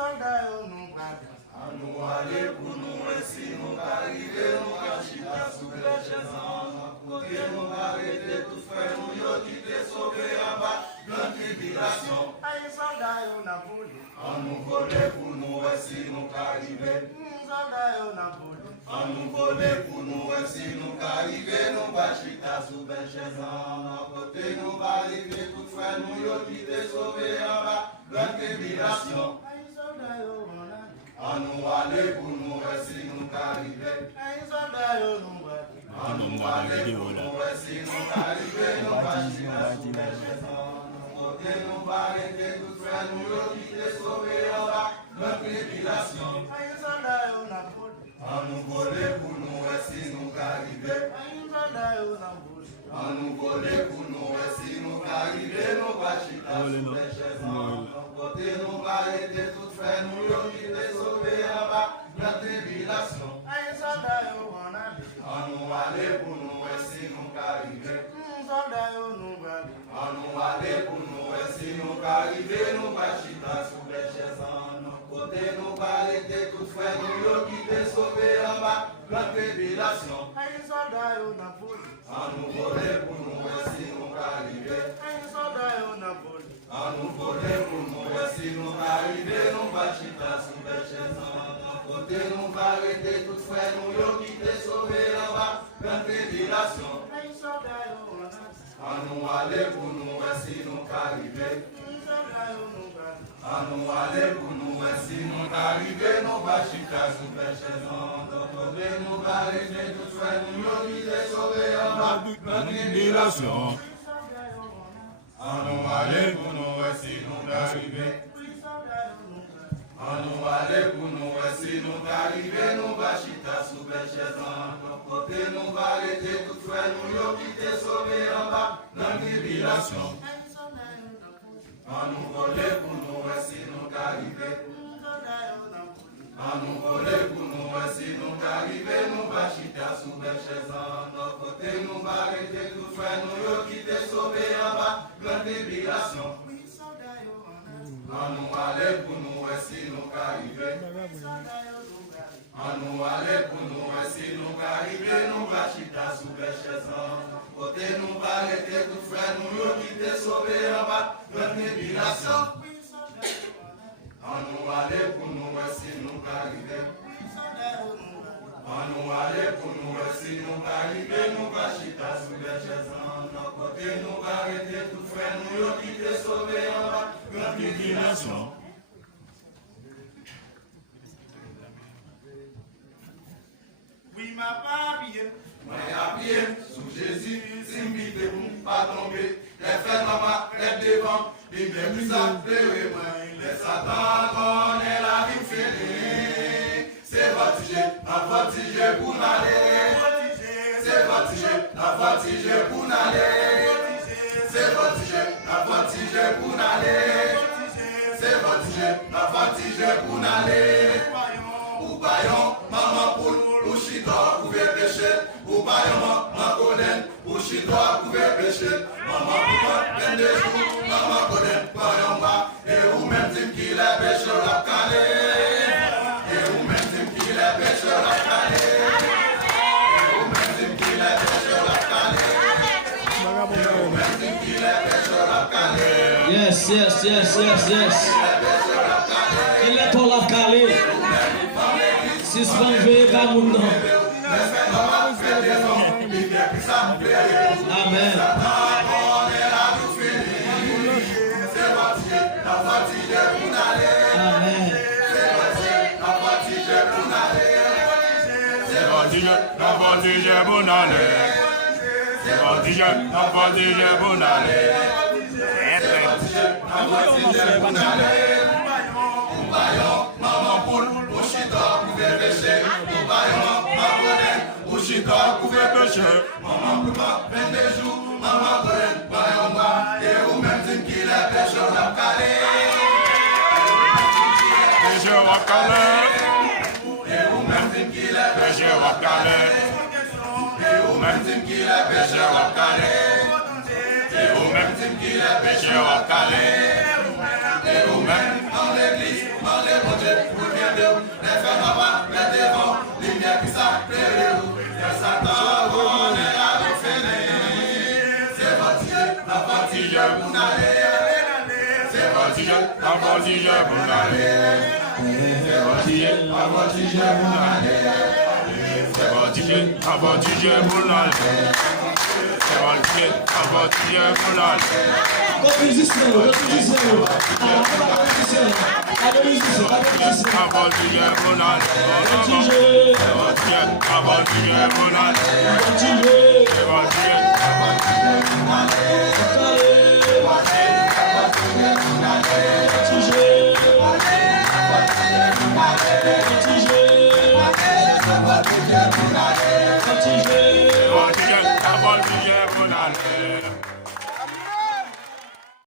soldat yo nous battre. À nous aller pour nous réussir, nous arriver, nous cacher sous les chaises. Côté nous arrêter, tout frère, nous yo qui t'es sauvé en bas, plein tribulation. Aïe soldat yo n'a volé. À nous voler pour nous réussir, nous arriver. Soldat yo n'a volé. À nous voler pour nous réussir, nous arriver, nous cacher sous les chaises. Côté nous arriver, tout frère, nous yo qui t'es sauvé en bas, plein tribulation. Aïe soldat yo on a. À nous aller pour nous réussir, nous arriver. Aïe soldat yo nous battre. À nous aller pour nous réussir, nous arriver, nous cacher sous les chaises. Côté nous arrêter, tout frère, nous yo qui t'es sauvé en bas, plein tribulation. Aïe soldat yo n'a volé. À nous voler pour nous réussir, nous arriver. Aïe soldat yo n'a volé. À nous voler pour nous réussir, nous arriver, nous cacher sous les chaises. Côté nous arrêter, tout frère, nous yo qui t'es sauvé en bas, plein tribulation. Aïe soldat yo on a. À nous aller pour nous réussir, nous arriver. Soldat yo nous battre. À nous aller pour nous réussir, nous arriver, nous cacher sous les chaises. Côté nous arrêter, tout frère, nous yo qui t'es sauvé en bas, plein tribulation. Aïe soldat yo n'a volé. À nous voler pour nous réussir, nous arriver. Aïe soldat yo n'a volé. À nous voler pour nous réussir, nous arriver, nous cacher sous les chaises. Côté nous arrêter, tout frère, nous yo qui t'es sauvé en bas, plein tribulation. Aïe soldat yo on a. À nous aller pour nous réussir, nous arriver. Soldat yo nous battre. À nous aller pour nous réussir, nous arriver, nous cacher sous les chaises. Côté nous arrêter, tout frère, nous yo qui t'es sauvé en bas, plein tribulation. Soldat yo on a. À nous aller pour nous réussir, nous arriver. Soldat yo nous battre. À nous aller pour nous réussir, nous arriver, nous cacher sous les chaises. Côté nous arrêter, tout frère, nous yo qui t'es sauvé en bas, plein tribulation. Aïe soldat yo n'a volé. À nous voler pour nous réussir, nous arriver. Soldat yo n'a volé. À nous voler pour nous réussir, nous arriver, nous cacher sous les chaises. Côté nous arrêter, tout frère, nous yo qui t'es sauvé en bas, plein tribulation. Oui soldat yo on a. À nous aller pour nous réussir, nous arriver. Soldat yo nous battre. À nous aller pour nous réussir, nous arriver, nous cacher sous les chaises. Côté nous arrêter, tout frère, nous yo qui t'es sauvé en bas, plein tribulation. Oui soldat yo on a. À nous aller pour nous réussir, nous arriver. Oui soldat yo nous battre. À nous aller pour nous réussir, nous arriver, nous cacher sous les chaises. Côté nous arrêter, tout frère, nous yo qui t'es sauvé en bas, plein tribulation. Oui ma papier. Moi à pied, sous Jésus, s'inviter pour pas tomber. Les frères maman, les devant, il vient plus à pleurer, moi. Les Satan connaît la vie finie. C'est voltigé pour n'aller. C'est voltigé pour n'aller. C'est voltigé pour n'aller. C'est voltigé pour n'aller. Ou baillon, maman poule, ou chita, pouvez pécher. Ou baillon, maman colère, ou chita, pouvez pécher. Maman poule, plein de jours, maman colère, baillon moi. Et ou même dit qu'il est pécheur à calé. Et ou même dit qu'il est pécheur à calé. Et ou même dit qu'il est pécheur à calé. Et ou même dit qu'il est pécheur à calé. Yes. Il est pour la calé. Si ce qu'on veut, pas mon nom. Amen. Amen. Maman poule, au chita, pouvait pécher. Au baillon, maman au chita, pouvait pécher. Maman poule, plein de jours, maman colère, baillon moi. Et ou même dit qu'il est pécheur à calé. Pécheur à calé. Et ou même dit qu'il est pécheur à calé. Et ou même dit qu'il est pécheur à calé. Et ou même dit qu'il est pécheur à calé. Et ou même dans l'église, dans les Continue.